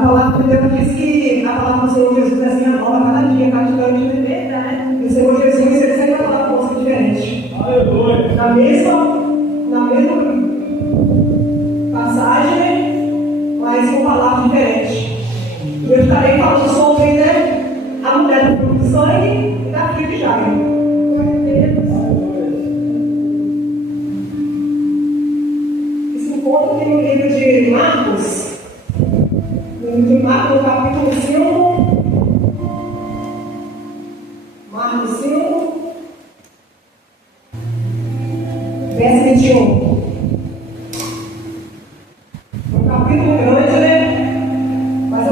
palavra de Deus diz que a palavra do Senhor Jesus é assim, renova cada dia, praticamente. Verdade. E o Senhor Jesus, ele sempre vai falar coisa diferente. Aleluia. Na mesma passagem, mas com palavras diferentes. E eu estarei falando sobre, né, a mulher do fruto do sangue e da filha de Jairo. Esse encontro tem no livro de Marcos. No livro de Marcos, no capítulo 5. Marcos 5, verso 21. Um capítulo grande, né? Mas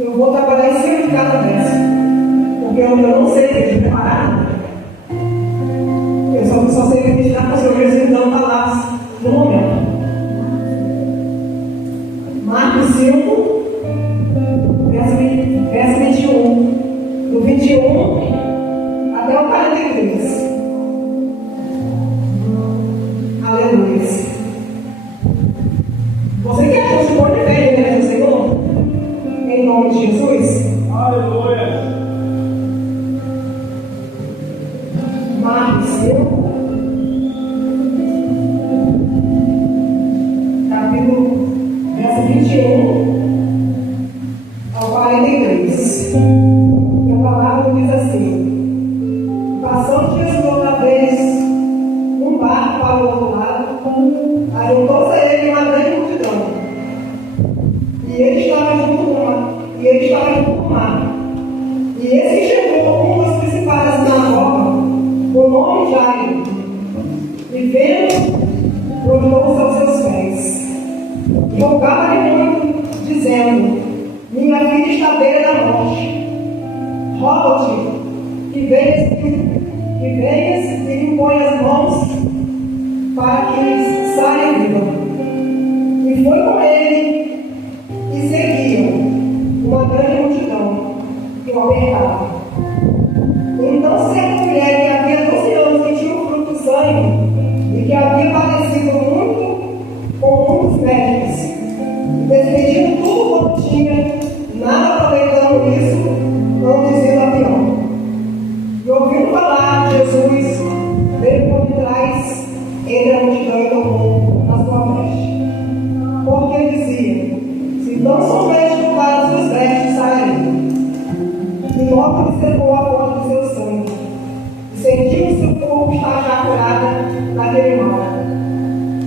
eu vou trabalhar em cima de cada verso. Porque eu não sei de preparar. Eu só sei acreditar que o Senhor Jesus não está lá no momento. Marcos 5, verso 21. Do 21 até o 43. Aleluia. Você quer que você pode ver diante do Senhor? Em nome de Jesus. Aleluia. Marcos 5, capítulo, verso 21 ao 43. E a palavra diz assim: passando Jesus outra vez um barco para o outro lado, ajuntou-se a ele uma grande multidão. E ele estava junto com o mar. E esse chegou um dos principais da sinagoga, com nome Jairo, e vendo, prostrou-se aos seus pés. E rogava-lhe muito, dizendo: minha filha está à beira da morte. Rogo-te que venhas e lhe põe as mãos para que saia viva. E foi com ele e seguiam uma grande multidão que o apertava. Então certa mulher que havia 12 anos que tinha o fruto do sangue e que havia padecido muito com muitos médicos, despedindo tudo quanto tinha, nada aproveitando isso, não dizendo a pior. E ouvindo falar de Jesus, veio por detrás entre a multidão e tomou na sua veste. Porque dizia: se não soubesse culpar as suas vestes, sairiam. E logo lhe secou a porta do seu sangue. E sentiu que seu corpo estava já curado daquele mal.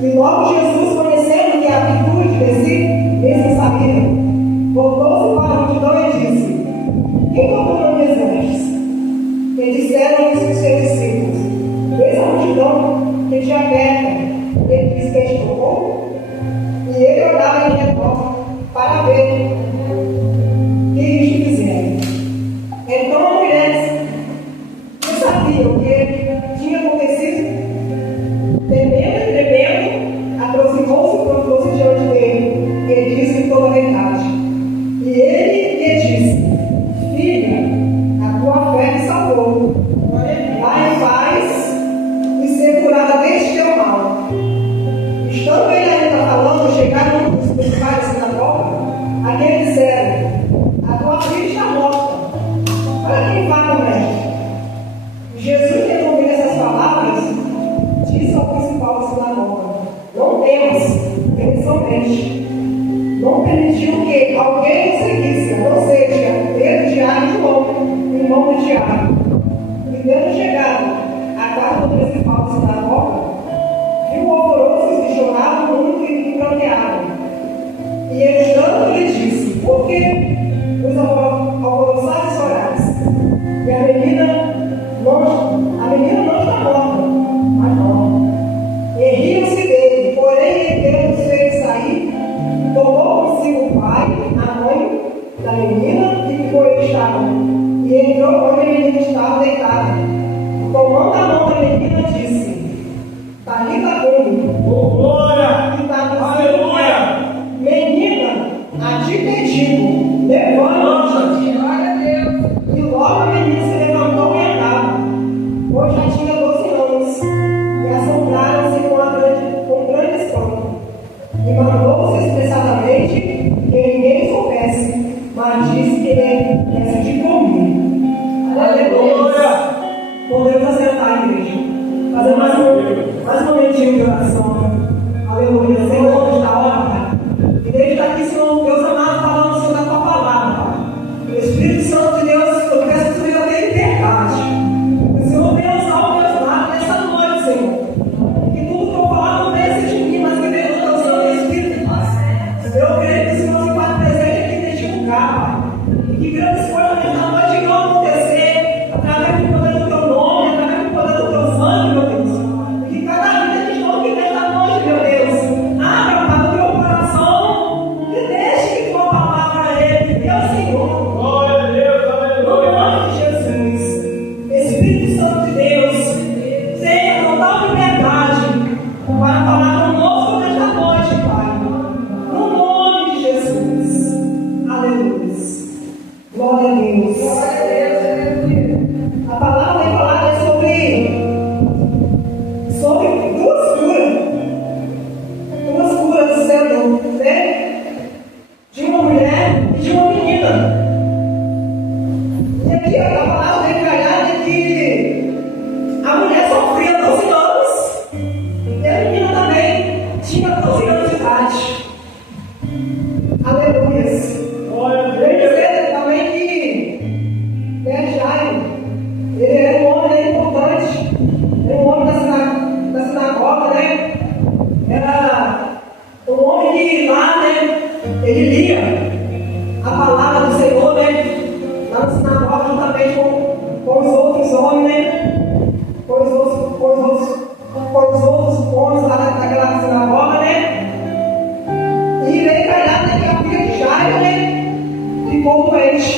E logo Jesus, conhecendo que a virtude desse sabia, voltou-se para a multidão e disse: quem tocou nas minhas vestes? E disseram isso os seus discípulos. Vês a multidão que te aperta? Ele disse: quem te tocou? E ele olhava em redor para ver o que isto fizeram. Então a mulher não sabia o que tinha acontecido. Temendo e tremendo, aproximou-se e prostrou-se diante dele. Ele disse-lhe toda a verdade. E ele lhe disse: filha, a tua fé te salvou. Vai em paz e ser curada deste teu mal. Estando ele ainda falando, chegaram um dos principais da sinagoga, a quem disseram: a tua filha está morta. Para quem vai no médico? Jesus, tendo ouvido essas palavras, disse ao principal da sinagoga: não temas, ele somente. Não permitiu que alguém o seguisse, a não seja ele, Tiago e João, irmão de Tiago. E tendo chegado à casa do principal da sinagoga, viu o alvoroço e choravam muito e pranteavam. E ele tanto lhe disse: por que os alvoroçais e chorais? E a menina não está morta, mas morta. E riam-se dele, porém ele deu-os fez sair, tomou consigo o pai, a mãe da menina e ficou ele estava. E entrou quando a menina estava deitada. Tomando a mão da menina, disse: Talita cumi. Glória! Aleluia! Menina, a ti te digo, levanta-te. Glória a Deus! E logo a menina se levantou e andava, pois já tinha 12 anos. E assombraram-se com grande espanto. E mandou-se expressadamente que ninguém soubesse mas diz que é de comer. Aleluia! Podemos acertar, igreja. Fazer mais um momentinho de oração. Aleluia. Senhor, está hora, Pai. A igreja está aqui, Senhor, Deus amado, falando sobre a tua palavra, Pai. O Espírito Santo de Deus, eu peço que o Senhor tenha liberdade. O Senhor Deus, ao meu lado, nessa noite, Senhor. Que tudo que eu falar não venha de mim, mas que venha do teu Santo Espírito, Pai. Eu creio que o Senhor se faz presente aqui neste lugar, Pai. E que grandes coisas nesta noite vão acontecer através do poder do teu nome, através do poder do teu sangue, meu Deus. E que cada vida que estão aqui nesta noite, meu Deus, abra para o teu coração e deixe que tua palavra é Deus, Senhor. Glória a Deus, No nome de Jesus, Espírito Santo de Deus, tenha total liberdade para falar conosco nesta noite, Pai. No nome de Jesus. Aleluia. Glória a Deus. A palavra é falada sobre duas curas sendo, né? De uma mulher e de uma menina. E aqui a palavra declarada é que a mulher sofria 12 anos e a menina também tinha 12 anos de idade. Aleluia. glória a Eu Deus. dizer também que Jairo, ele era um homem importante, era um homem da sinagoga, né? Era um homem que lá, né? Ele lia a palavra do Senhor, né? Lá na sinagoga, juntamente com os outros homens, né? Com os outros homens lá daquela sinagoga, né? E veio calhar, né? Que a filha de Jairo, né? Ficou doente.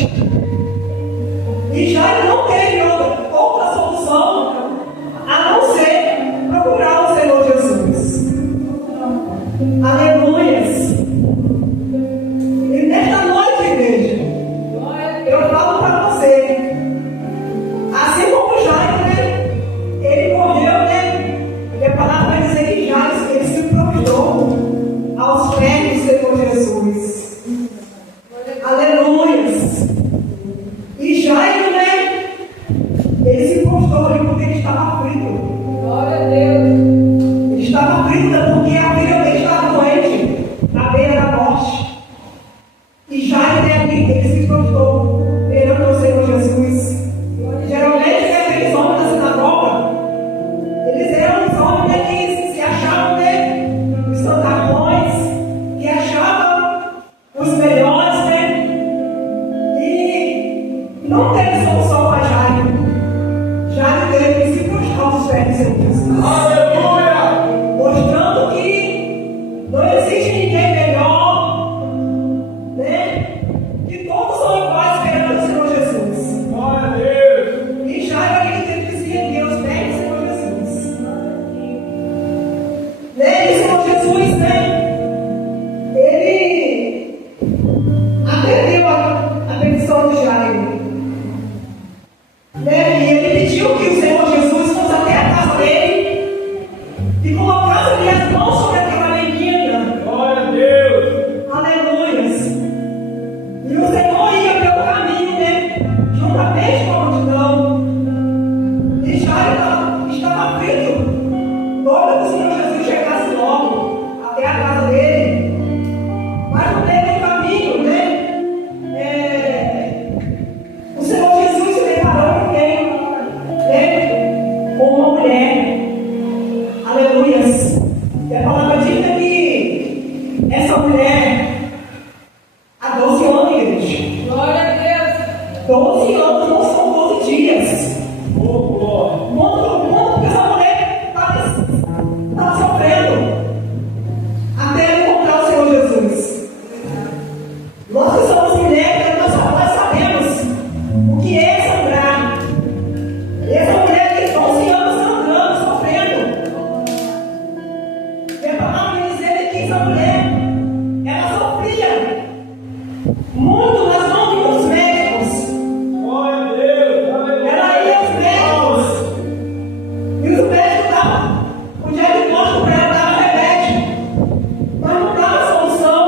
E Jairo não teve outra solução a não ser procurar o Senhor Jesus. Aleluias. E nesta noite, igreja, eu falo para você, assim como Jairo, né? Ele morreu, né? E a palavra vai dizer que Jairo, ele se prostrou aos pés do Senhor Jesus. Aleluias. E Jairo, né? Ele se prostrou ali porque ele estava aflito. Glória a Deus. Ele estava aflito porque a filha dele estava doente, à beira da morte. E Jairo, né, ali, ele se prostrou perante o Senhor Jesus. Geralmente, aqueles homens da sinagoga, eles eram os homens, né, que se achavam, né, os santarrões, que achavam os melhores, né? E não teve solução para Jairo. Jairo teve que se prostrar aos pés do Senhor Jesus. Aleluia. Mostrando que não existe ninguém melhor, né? Que todos são iguais perante o Senhor Jesus. Glória a Deus. E Jairo ele teve que se render aos pés do Senhor Jesus. Né? E o Senhor Jesus, né? Ele atendeu a petição de Jairo. Né? E ele pediu que o Senhor Jesus fosse até a casa dele e colocasse ali as mãos sobre aquela menina. Glória a Deus. Aleluias. E o Senhor ia pelo caminho, né? Juntamente com a multidão. E Jairo estava aflito. Logo que o Senhor Jesus chegasse logo até a casa dele. Mas no meio do caminho, né? O Senhor Jesus se deparou com quem? Né? Com uma mulher. Aleluias. E a palavra diz que essa mulher, há 12 anos, igreja. Glória a Deus. 12 anos não são 12 dias. Oh, glória. Quando essa mulher estava sofrendo até encontrar o Senhor Jesus. Nós que somos mulheres, nós sabemos o que é sangrar. E essa mulher tem 12 anos sangrando, sofrendo. E a palavra vai dizer que essa mulher, ela sofria muito nas mãos de muitos médicos. Glória a Deus. Aleluia. Ela ia aos médicos. E os médicos davam o diagnóstico para ela, dava remédio. Mas não dava solução.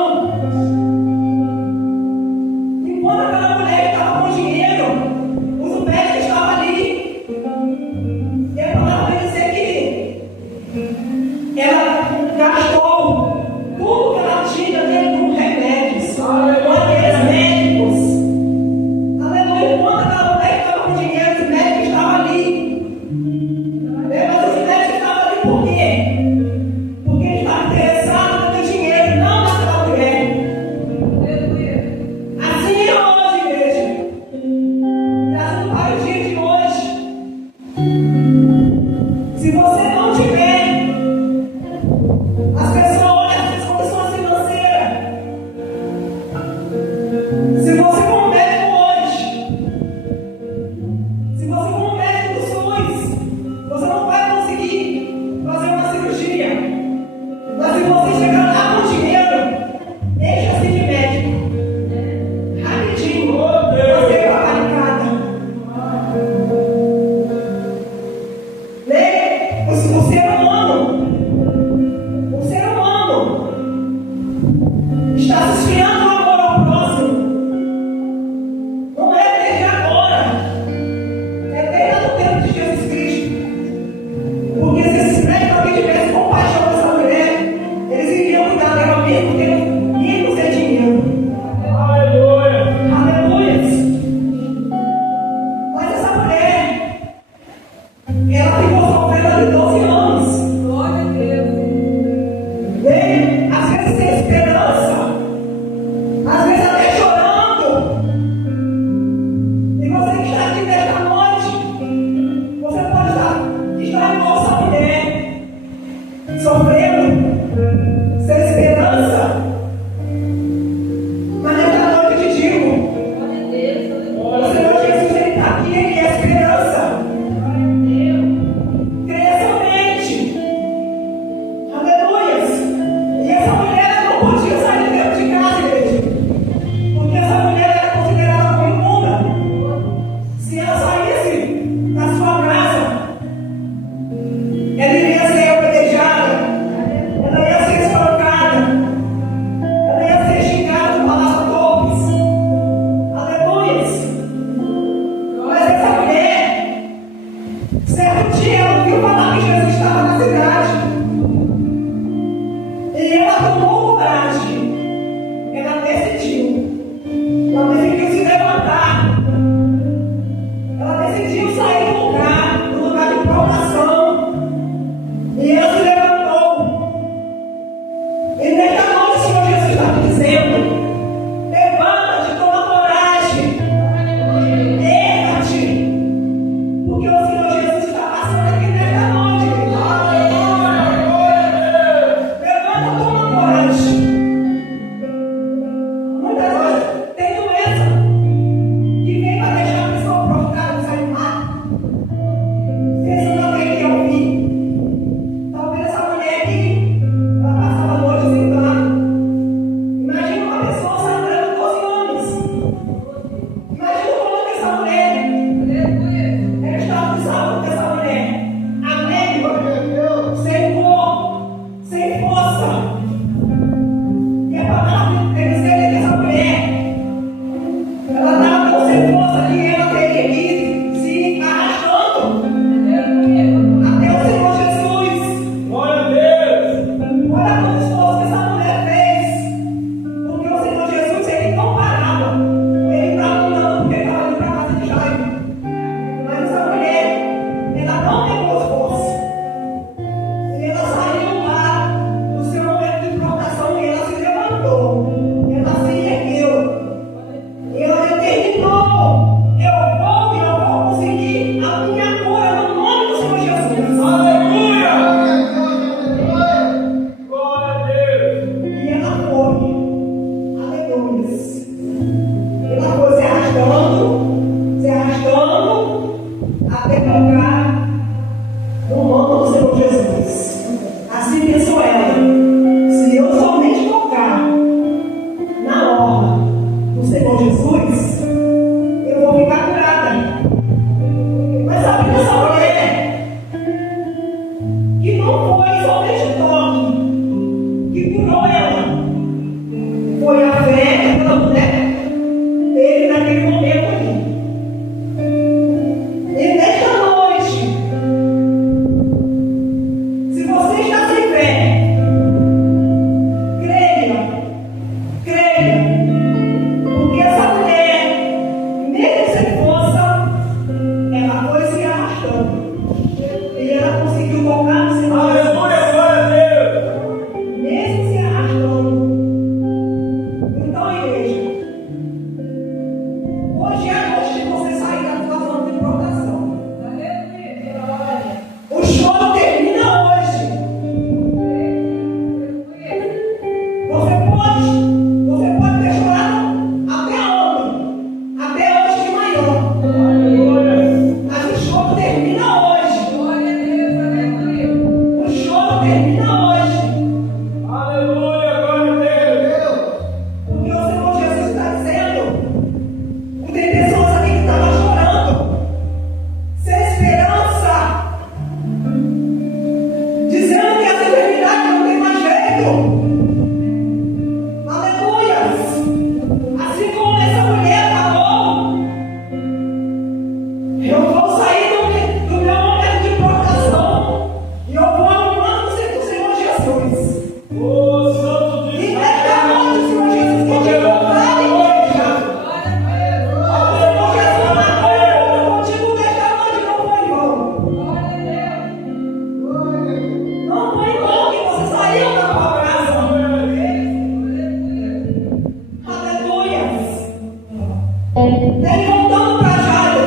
Ele voltando para Jairo.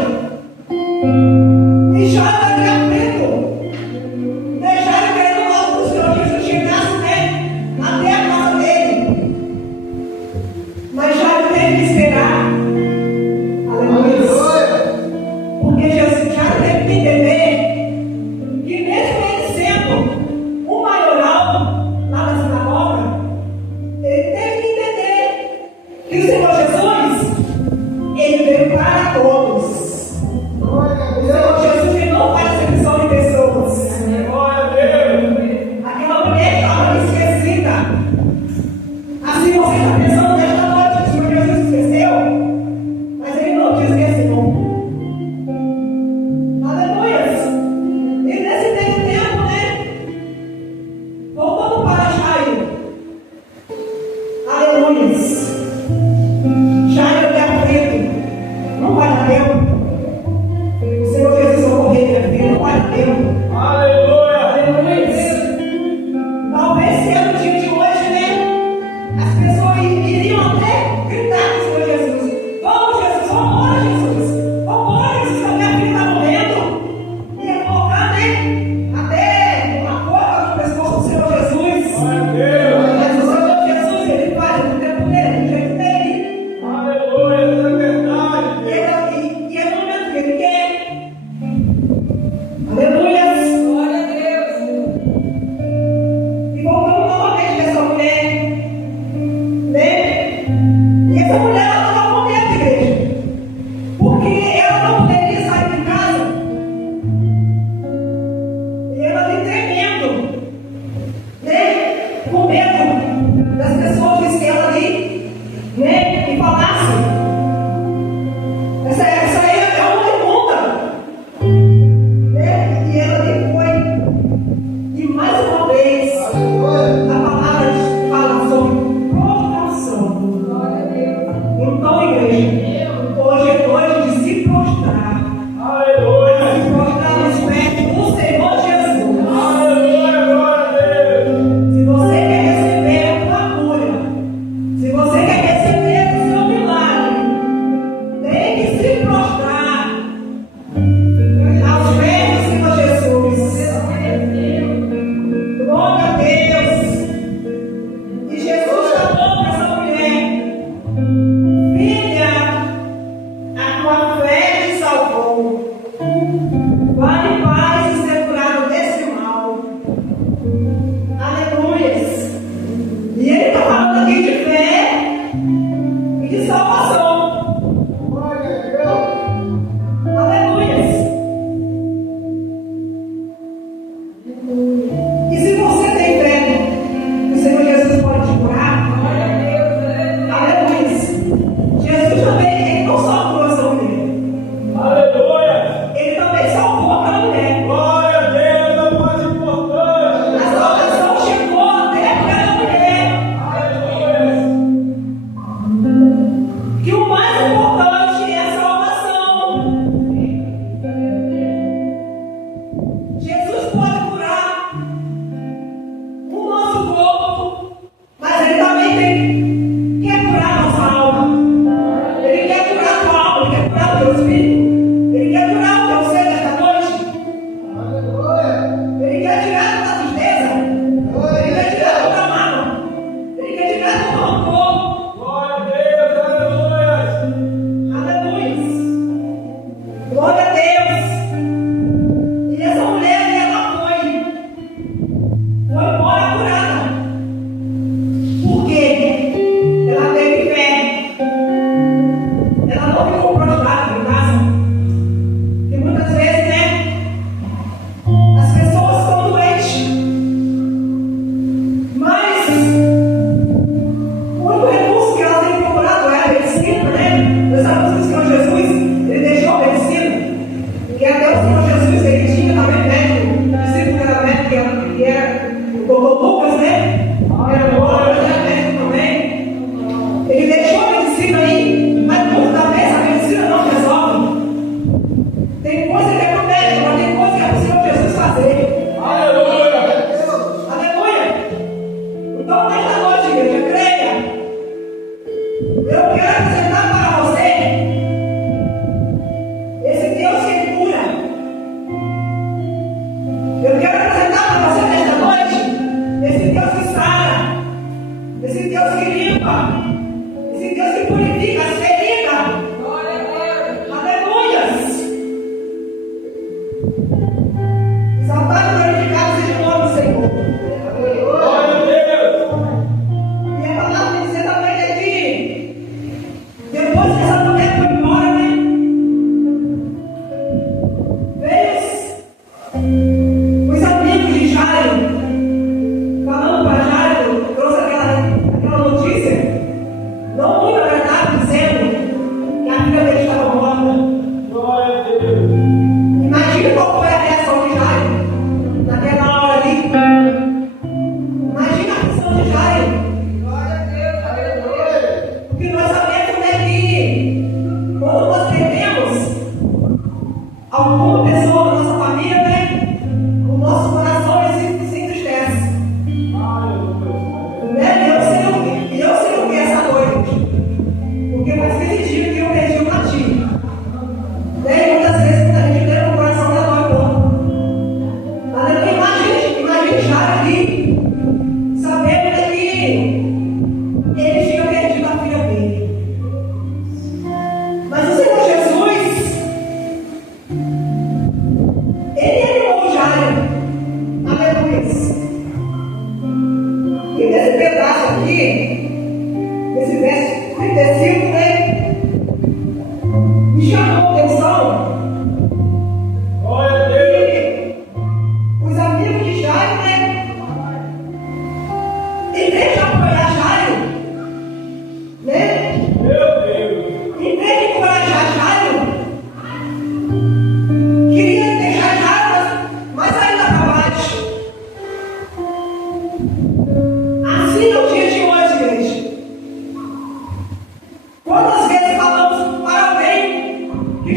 E Jairo era aflito. E Jairo querendo logo que o Senhor Jesus chegasse, né, até a casa dele. Mas Jairo teve que esperar. Aleluia. Porque Jesus Jairo teve que entender que mesmo ele sendo um maioral lá na sinagoga, ele teve que entender que o Senhor Jesus, ele veio para todos. O Senhor Jesus, ele não faz exceção de pessoas. Glória a Deus. Aquela mulher que estava esquecida. Assim você está pensando nesta noite que o Senhor Jesus esqueceu, mas ele não te esqueceu. Aleluia. E nesse tempo, né? Voltando para Jairo. Aleluia. Jairo é aflito. Não vai dar tempo.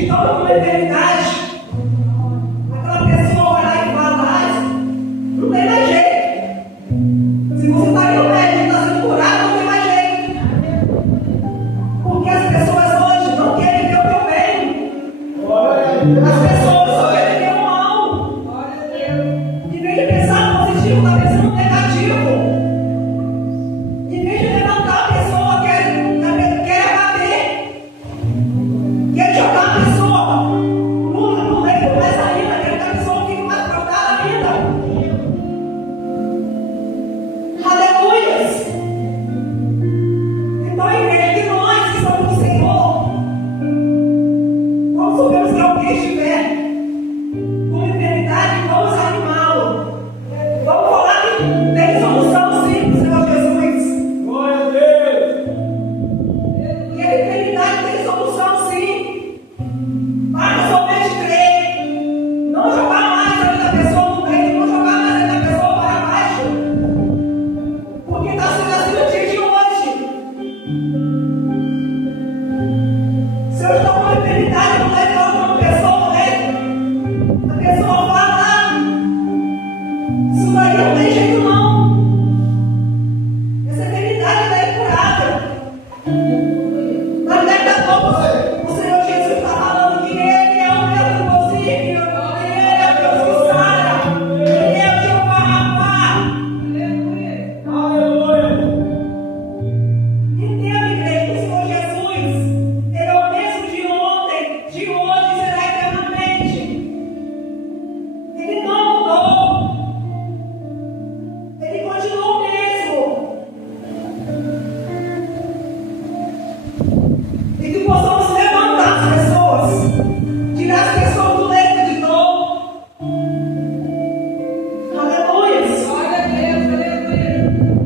estão numa enfermidade. Aquela pessoa vai lá e fala, mas não tem mais jeito. Se você está no médico e está sendo curado, não tem mais jeito. Porque as pessoas hoje não querem ver o teu bem. As pessoas só querem ver o mal. Em vez de pensar positivo, está pensando negativo. Em vez de levantar a pessoa, quer abater. Quer jogar a pessoa no meio mais ainda, quer que a pessoa fique mais cortada ainda. Aleluias! Então, igreja, que nós que estamos no Senhor, quando sabemos que alguém estiver com enfermidade, vamos animá-lo. Vamos falar que tem solução sim, Senhor Jesus. Glória a Deus. E a enfermidade tem solução sim. Basta somente crer. Não jogar mais a vida da pessoa no meio, não jogar mais a vida da pessoa para baixo. Porque está sendo assim no dia de hoje. Se eu estou com enfermidade, não levando uma pessoa no meio, a pessoa fala, isso daí não tem jeito não. Essa enfermidade é incurável. Mas daqui a pouco o Senhor Jesus está falando que Ele é o Deus impossível, que Ele é o Deus que sara, que Ele é o Jeová Rapá. Aleluia. Entenda, igreja, que o Senhor Jesus, Ele é o mesmo de ontem, de hoje e será eternamente. Ele não mudou. Ele continua o mesmo. E que possamos levantar as pessoas, tirar as pessoas do leito de dor. Aleluia.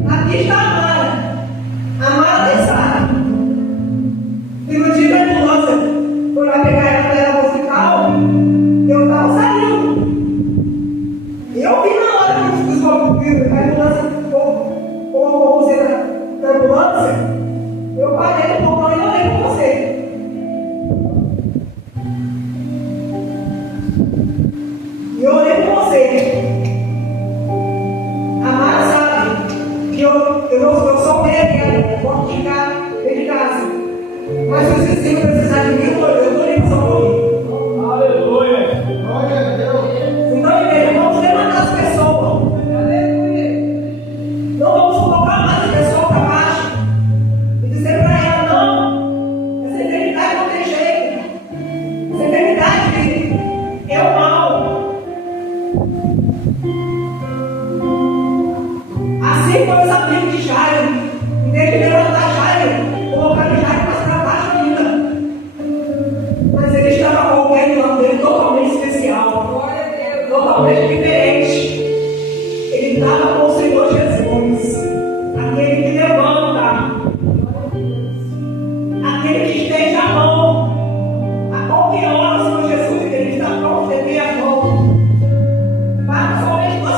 Aqui está a Mara. A Mara tem Sara. E no dia da ambulância, quando eu pegar ela para ela no hospital, eu estava saindo. E eu vi na hora que a ambulância colocou você na ambulância. Eu parei no portão e olhei para você. E eu olhei para você. A Mara sabe que eu sou médica, eu posso ficar dentro de casa. Mas se vocês têm precisar de mim, eu estou ali só comigo. Aleluia. Glória a Deus. Então, igreja, vamos levantar as pessoas. Não vamos colocar mais a pessoa para baixo e dizer para ela, não, essa enfermidade não tem jeito. Essa enfermidade é o mal. Assim foi os amigos de Jairo. Em vez de levantar Jairo, colocaram Jairo mais para baixo ainda. Mas ele estava com alguém do lado dele totalmente especial, totalmente diferente. Ele estava com o Senhor Jesus, aquele que levanta, aquele que estende a mão. A qualquer hora o Senhor Jesus ele está pronto a estender a mão. Mas somente nós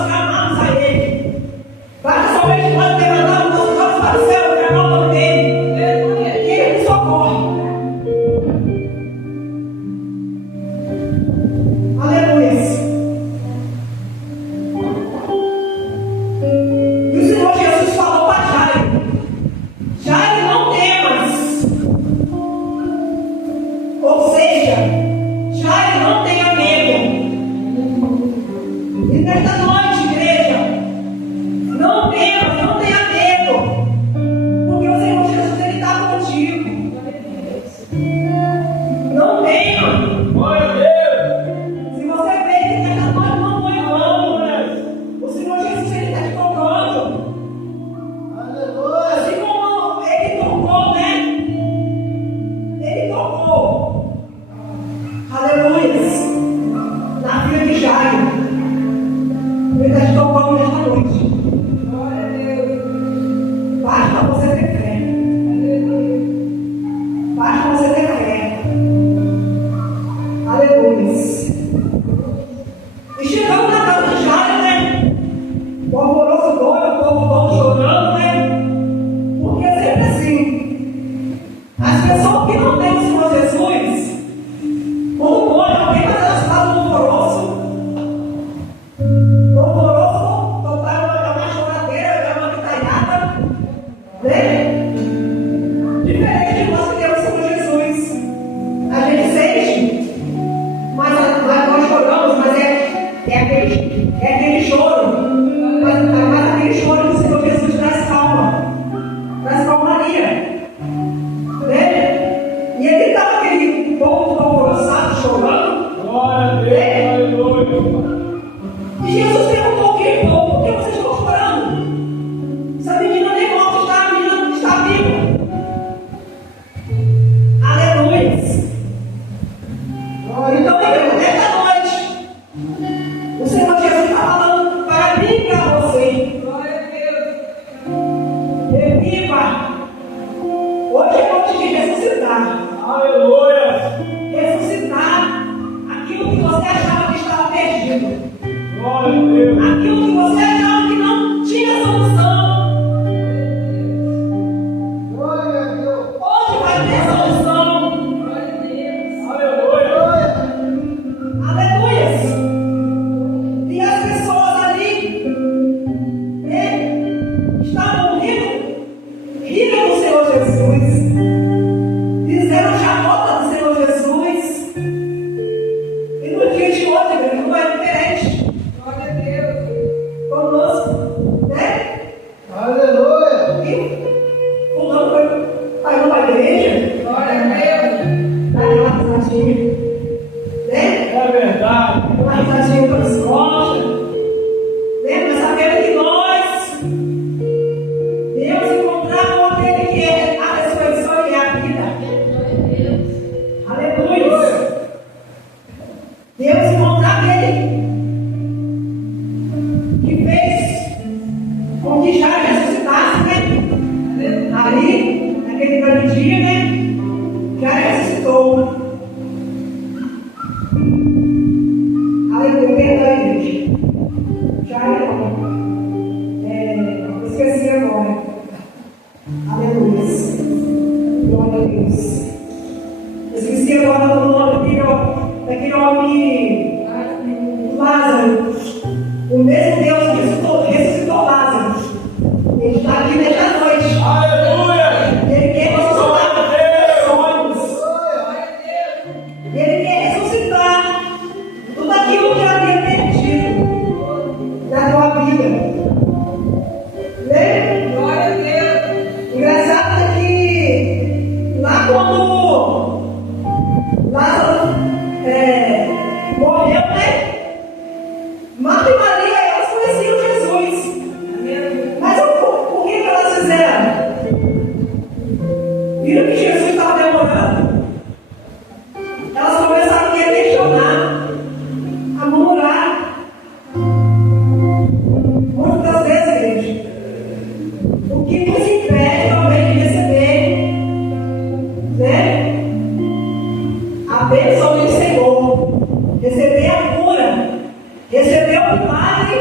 Aleluia. Ressuscitar aquilo que você achava que estava perdido. Glória a Deus. Aquilo que você achava que não tinha solução. Hoje vai ter solução. Aleluia. Aleluia. E as pessoas ali, né, estavam riram do Senhor Jesus. Fizeram chacota do Senhor Jesus. E no dia de hoje, não é diferente. Glória a Deus. Conosco, né? Aleluia. E fulano vai numa igreja, Glória a Deus. vai dar uma risadinha, né? É verdade. Uma risadinha pelas costas, né? Mas sabendo que nós, Deus encontramos aquele que é a ressurreição e a vida. Aleluia. Deus encontrar aquele que fez com que já ressuscitasse, né? Ali, naquele grande dia, né? Já ressuscitou. Aleluia, perdão, gente. Já eu esqueci agora. Aleluia. Glória a Deus. Eu esqueci agora do nome daquele homem Lázaro. O mesmo Deus que ressuscitou Lázaro. Ele está aqui nesta noite. Aleluia. Ele quer ressuscitar sonhos. Glória a Deus. Ele quer ressuscitar tudo aquilo que havia perdido da tua vida. Né? Glória a Deus. Engraçado é que lá quando Lázaro morreu, né? Marta e Maria, elas conheciam Jesus. Mas o que elas fizeram? Viram que Jesus estava demorando. Elas começaram a questionar, a murmurar. Muitas vezes, gente, o que nos impede talvez de receber, né, a bênção do Senhor, receber a cura, receber o milagre,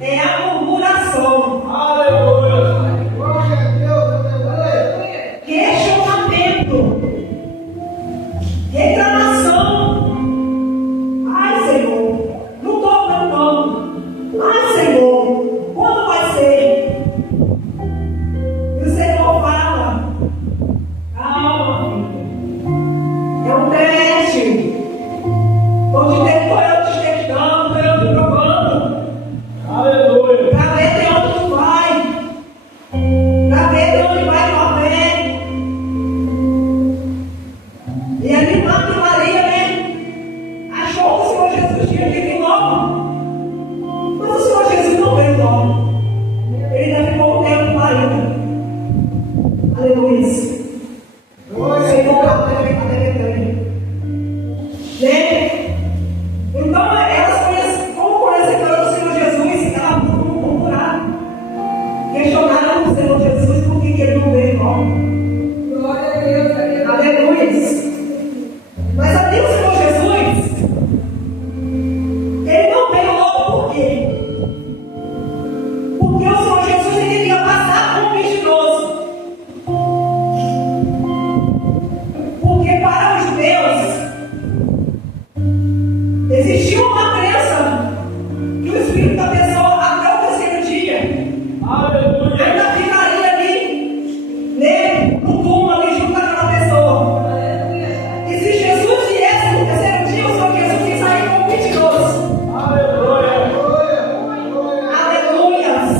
é a murmuração. Aleluia. Questionamento, reclamação. Ai, Senhor, não estou aguentando. Ai, Senhor, quando vai ser? E o Senhor fala: calma, filho. É um teste. Estou te testando, estou te provando. Aleluia. Para ver de onde tu vai. Para ver de onde vai tua fé. E ali Marta e Maria, né? Achou que o Senhor Jesus tinha que vir logo. Mas o Senhor Jesus não veio logo. Ele ainda ficou um tempo ainda. Aleluia. Senhor, né? Então elas conhecem, como conhecedoras do Senhor Jesus, elas murmuraram, questionaram o Senhor Jesus por que ele não veio logo. Glória a Deus. Aleluia. Mas ali o Senhor Jesus, ele não veio logo por quê? Porque o Senhor Jesus ele iria passar como um mentiroso. Porque para os judeus existia uma crença que o espírito da pessoa até o terceiro dia Aleluia. ainda ficaria ali, né, no túmulo ali junto com aquela pessoa. E se Jesus viesse no terceiro dia, o Senhor Jesus ia sair como mentiroso. Aleluia. Aleluias.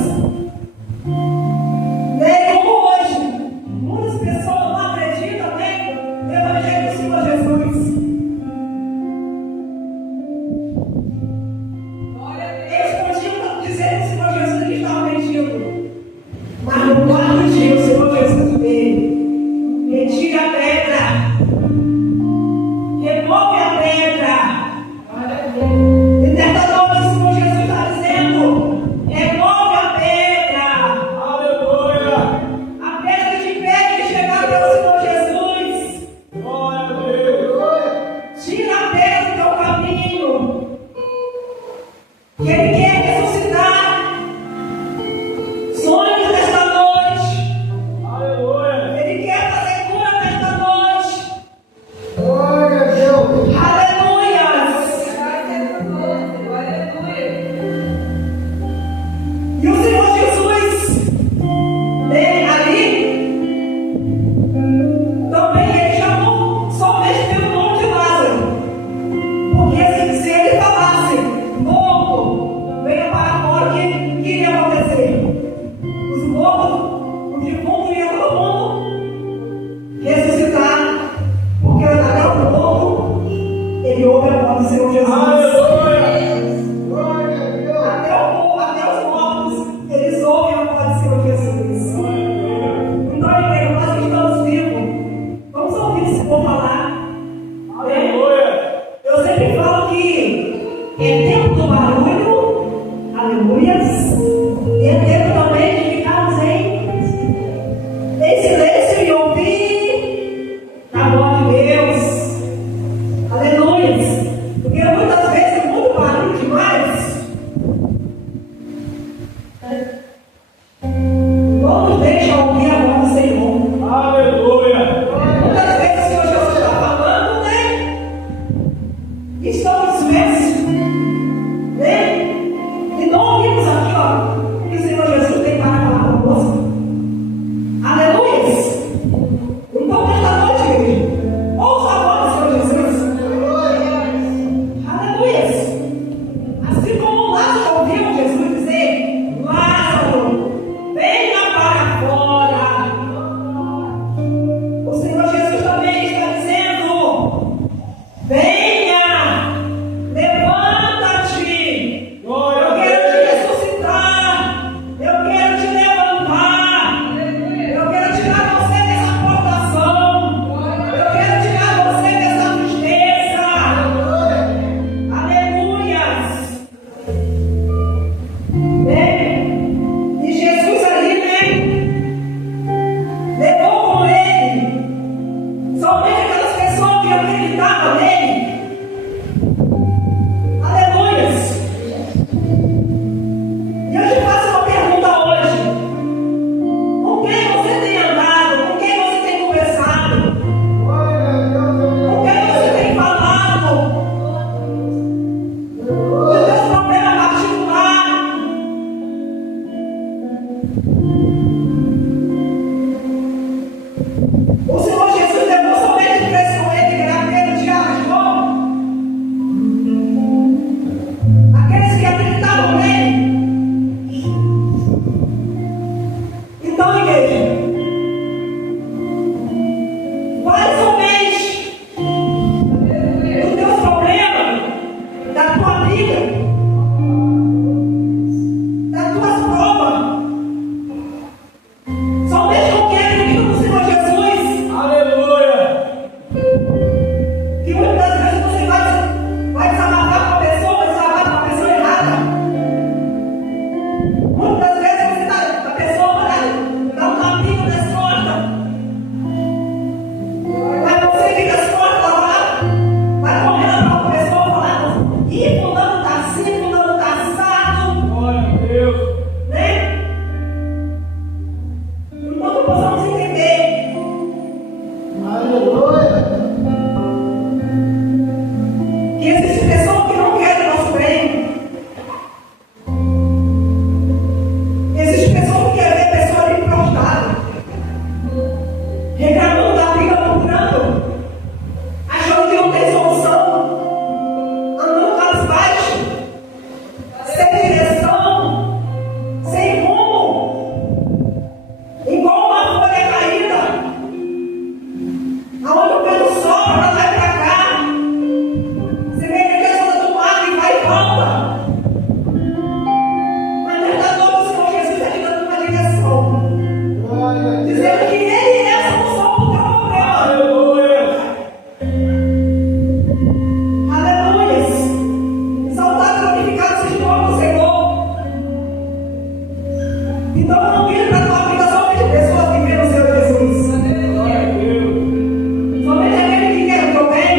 Né? Como hoje, muitas pessoas não acreditam, né, no Evangelho do Senhor Jesus. pessoa que acreditava nele. Aleluias. E eu te faço uma pergunta hoje. Com quem você tem andado? Com quem você tem conversado? Com quem você tem falado? Dos seus problemas particulares? O Senhor Jesus levou somente 3 com ele, que era aquele de Arjô. Aqueles que acreditavam nele. Então, igreja, vai somente dos teus problemas, da tua vida, das tuas provas. Somente com quem acredita no Senhor Jesus. Aleluia. Que muitas vezes você vai desabafar com a pessoa, vai desabafar com a pessoa errada. Muitas vezes a pessoa vai dar um caminho nas costas. Mas você fica as costas lá, vai correndo para outra pessoa falando, ih, fulano está assim, fulano está assado, Glória a Deus. né? Então que possamos entender que existe pessoas que não querem o nosso bem. Existe pessoas que querem ver a pessoa ali prostrada, reclamando da vida, murmurando, achando que não tem solução, andando cabisbaixo, sem direção, sem rumo, igual uma folha caída, aonde o vento sopra, ela vai pra cá. Você vê que a questão do mar e vai e volta. Mas Deus da nova, o Senhor Jesus está te dando uma direção, dizendo que Ele é a solução para o teu problema. Aleluia. Aleluias. Exaltado e glorificado seja o nome do Senhor. Então eu não vim para a tua vida somente pessoas que creem no Senhor Jesus. Glória a Deus. Somente aquele que quer o teu bem.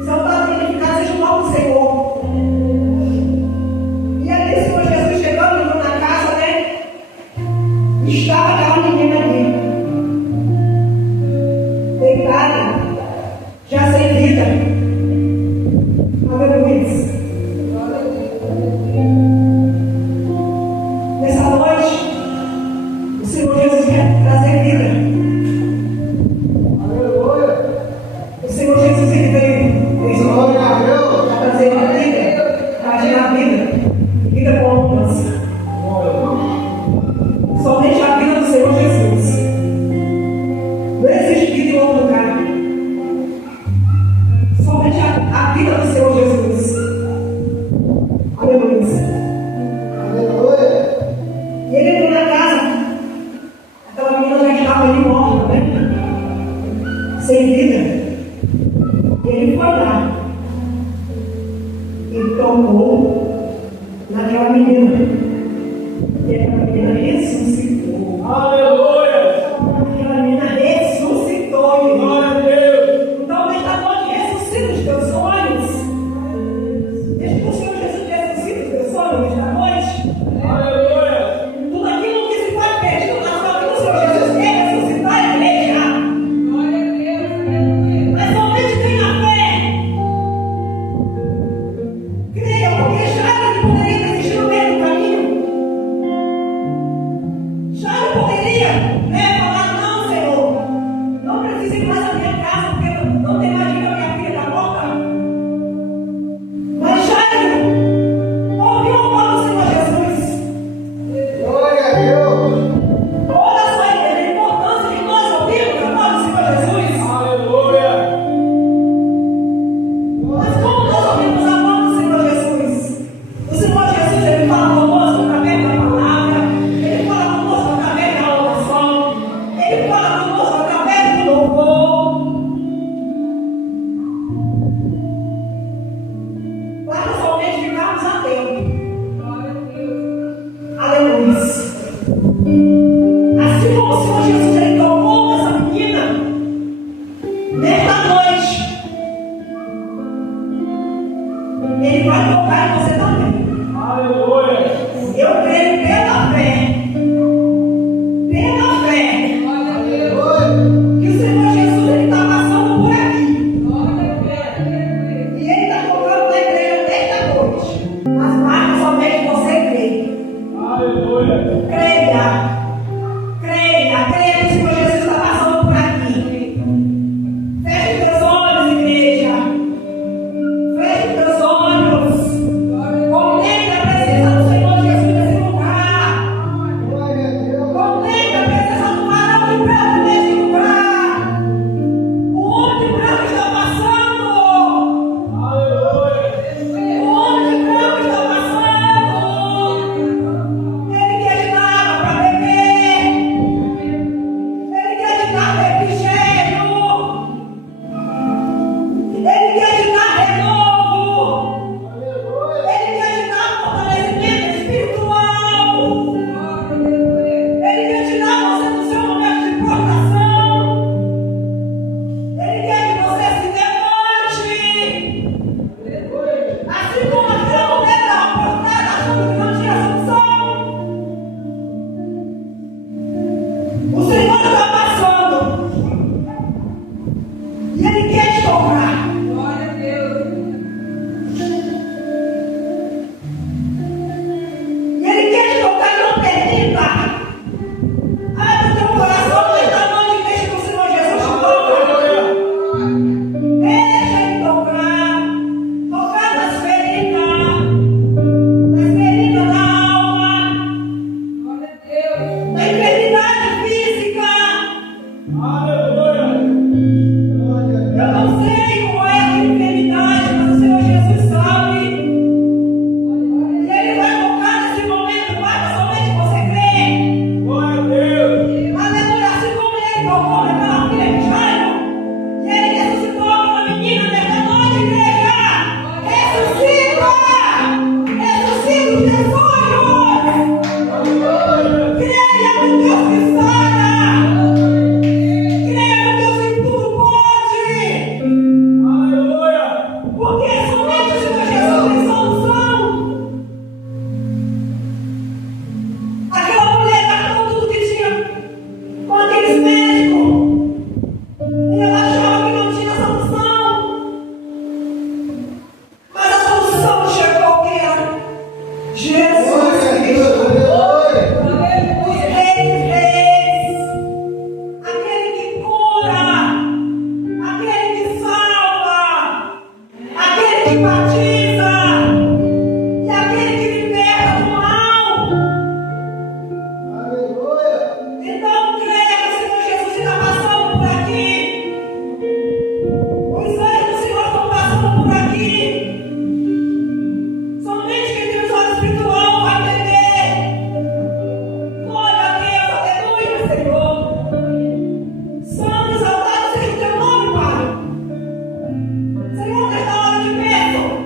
Exaltado e glorificado seja o nome do Senhor. E ali o Senhor Jesus chegando, entrou na casa, né? Estava aquela menina ali, deitada, já sem vida. Aleluia. Nessa noite, o Senhor Jesus quer trazer vida. O Senhor Jesus ele veio para trazer a vida, para gerar vida, vida com abundância. Somente a vida do Senhor Jesus. Não existe vida em outro lugar. Somente a vida do Senhor Jesus. Aleluia. E ele entrou na casa. Aquela menina já estava ali morta, né? Sem vida. E ele foi lá e tocou naquela menina. E aquela menina ressuscitou. Aleluia. Aquela menina ressuscitou. Irmão. Glória a Deus. Então, nesta noite, ressuscita os teus sonhos. Deixa que o Senhor Jesus ressuscita os teus sonhos nesta noite. Aleluia. Tudo aquilo que se faz perdido na sua vida, o Senhor Jesus quer ressuscitar a igreja. Glória a Deus. Aleluia. Mas somente tenha fé. Creia, porque Jairo que poderia desistir no meio do caminho. Jairo poderia Nesta noite, Ele vai tocar em você também. Aleluia. Eu creio pela fé, Glória a Deus. que o Senhor Jesus Ele está passando por aqui. Glória a Deus. E Ele está tocando na igreja nesta noite. Mas marca somente você crê. Aleluia. Creia. Creia que o Senhor Jesus está passando por aqui. Feche teus olhos, igreja. Feche teus olhos. Contemple a presença do Senhor Jesus nesse lugar. Contemple a presença do varão de branco nesse lugar. O homem de branco está passando. Aleluia. O homem de branco está passando. Ele quer te dar água para beber. Ele quer te dar refrigério. Ele quer te dar renovo. Ele quer te dar fortalecimento espiritual. Ele quer tirar você do seu momento de prostração. Ele quer que você se levante. Assim como aquela mulher estava prostrada achando que não tinha solução. O Senhor está passando. E Ele quer te tocar. Glória a Deus. E Ele quer te tocar e não permita. Abre o teu coração nesta noite e deixa que o Senhor Jesus te toque. Deixa Ele tocar. Tocar nas feridas da alma, Glória a Deus. na enfermidade física. Aleluia. Eu não sei qual é a tua enfermidade, mas o Senhor Jesus sabe. E Ele vai tocar nesse momento, basta somente você crer. Glória a Deus. Aleluia, assim como Ele tocou naquela filha de Jairo, e Ele ressuscitou aquela menina nesta noite, igreja. Ressuscita! Ressuscita os teus sonhos! Creia no Deus que sara! Creia no Deus que tudo pode! Aleluia. Porque somente o Senhor Jesus tem solução. Aquela mulher gastou tudo que tinha com aqueles médicos. E ela achava que não tinha solução. Mas a solução chegou que era Jesus Cristo. O Rei dos Reis. Aquele que cura. Aquele que salva. Aquele que batiza. E aquele que liberta do mal. Então creia que o Senhor Jesus está passando por aqui. Os anjos do Senhor estão passando por aqui. Somente quem tem os olhos espiritual vai entender. Glória a Deus, aleluia, Senhor. Santo e exaltado seja o teu nome, Pai. Senhor, nesta hora de bênção.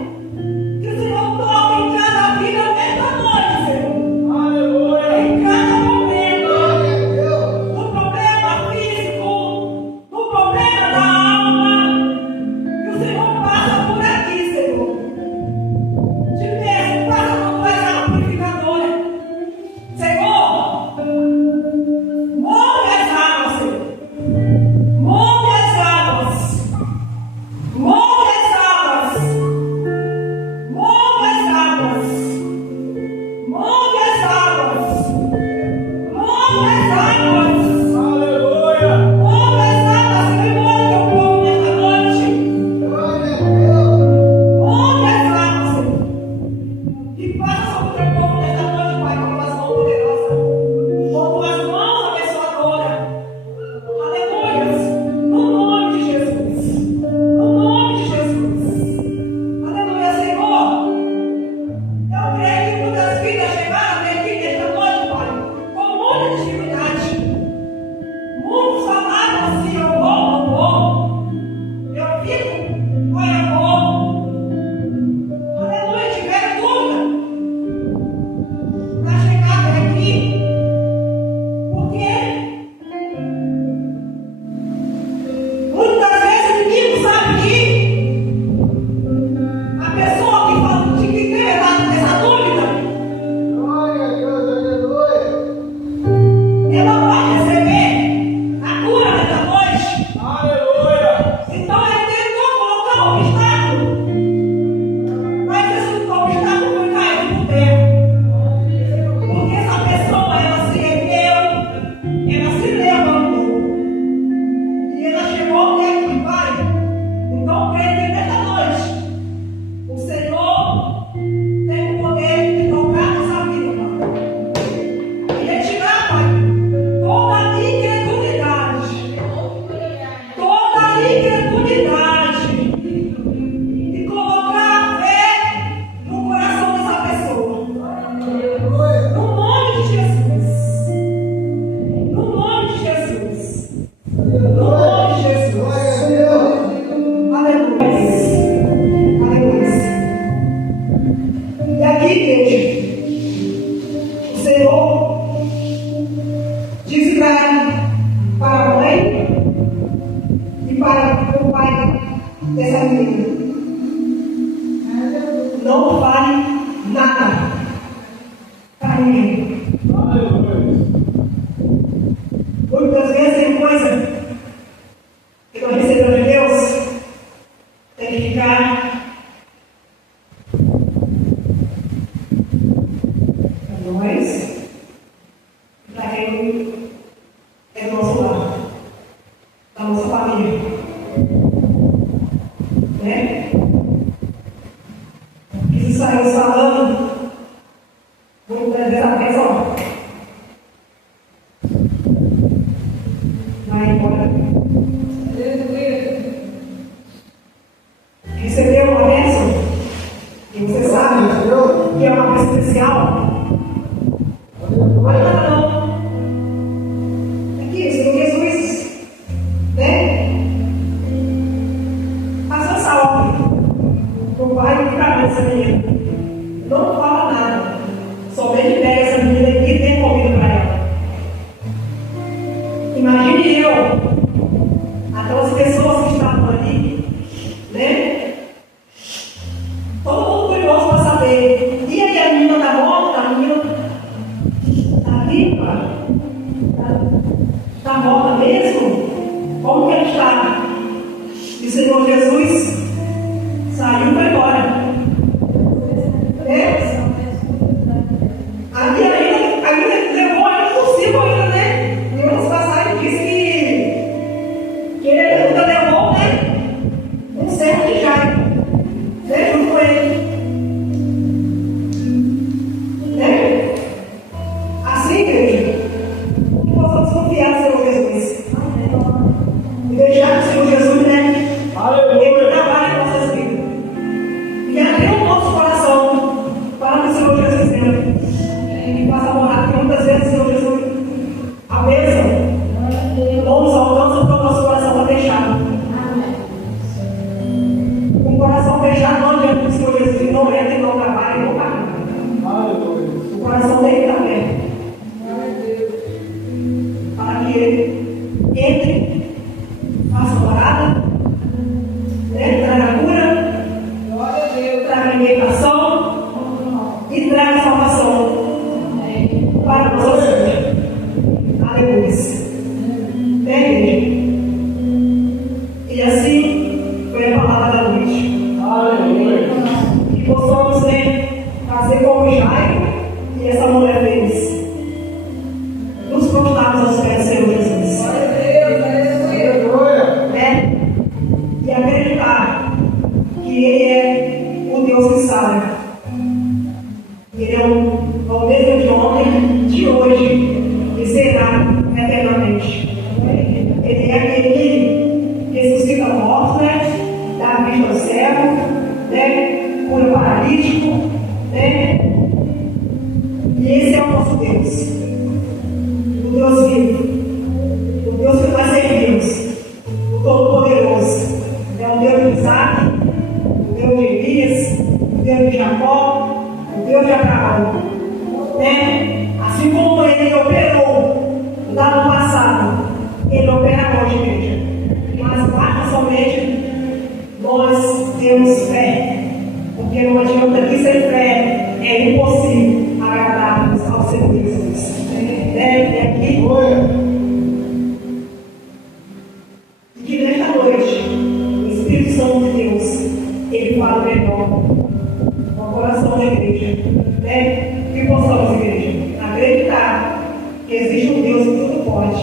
Que existe um Deus que tudo pode.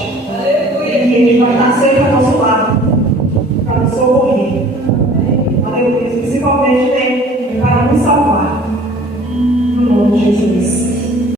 E Ele vai estar sempre ao nosso lado.